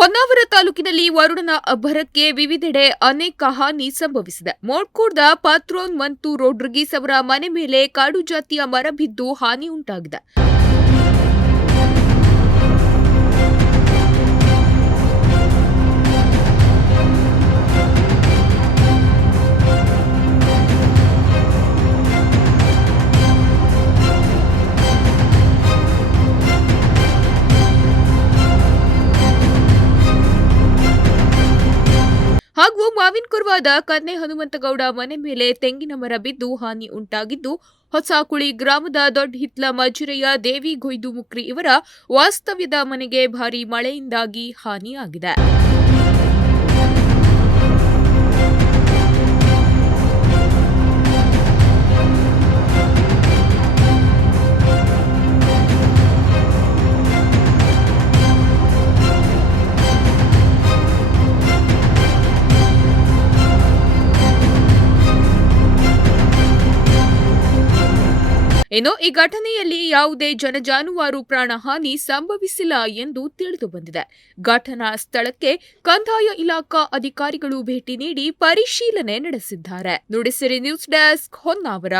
ಹೊನ್ನಾವರ ತಾಲೂಕಿನಲ್ಲಿ ವರುಣನ ಅಬ್ಬರಕ್ಕೆ ವಿವಿಧೆಡೆ ಅನೇಕ ಹಾನಿ ಸಂಭವಿಸಿದೆ. ಮೋಡ್ಕೋಡ್ದ ಪಾತ್ರೋನ್ ಮತ್ತು ರೋಡ್ರಿಗೀಸ್ ಅವರ ಮನೆ ಮೇಲೆ ಕಾಡು ಜಾತಿಯ ಮರ ಬಿದ್ದು ಹಾನಿ ಉಂಟಾಗಿದೆ. ಹಾಗೂ ಮಾವಿನಕೊರವಾದ ಕನ್ನೆ ಹನುಮಂತಗೌಡ ಮನೆ ಮೇಲೆ ತೆಂಗಿನ ಮರ ಬಿದ್ದು ಹಾನಿ ಉಂಟಾಗಿದ್ದು, ಹೊಸಕುಳಿ ಗ್ರಾಮದ ದೊಡ್ಡಹಿತ್ಲ ಮಜ್ಜಿರೆಯ ದೇವಿ ಗೊಯ್ದು ಮುಕ್ರಿ ಇವರ ವಾಸ್ತವ್ಯದ ಮನೆಗೆ ಭಾರೀ ಮಳೆಯಿಂದಾಗಿ ಹಾನಿಯಾಗಿದೆ. ಇನ್ನು ಈ ಘಟನೆಯಲ್ಲಿ ಯಾವುದೇ ಜನಜಾನುವಾರು ಪ್ರಾಣಹಾನಿ ಸಂಭವಿಸಿಲ್ಲ ಎಂದು ತಿಳಿದುಬಂದಿದೆ. ಘಟನಾ ಸ್ಥಳಕ್ಕೆ ಕಂದಾಯ ಇಲಾಖಾ ಅಧಿಕಾರಿಗಳು ಭೇಟಿ ನೀಡಿ ಪರಿಶೀಲನೆ ನಡೆಸಿದ್ದಾರೆ. Nudisiri news desk, Honnavar.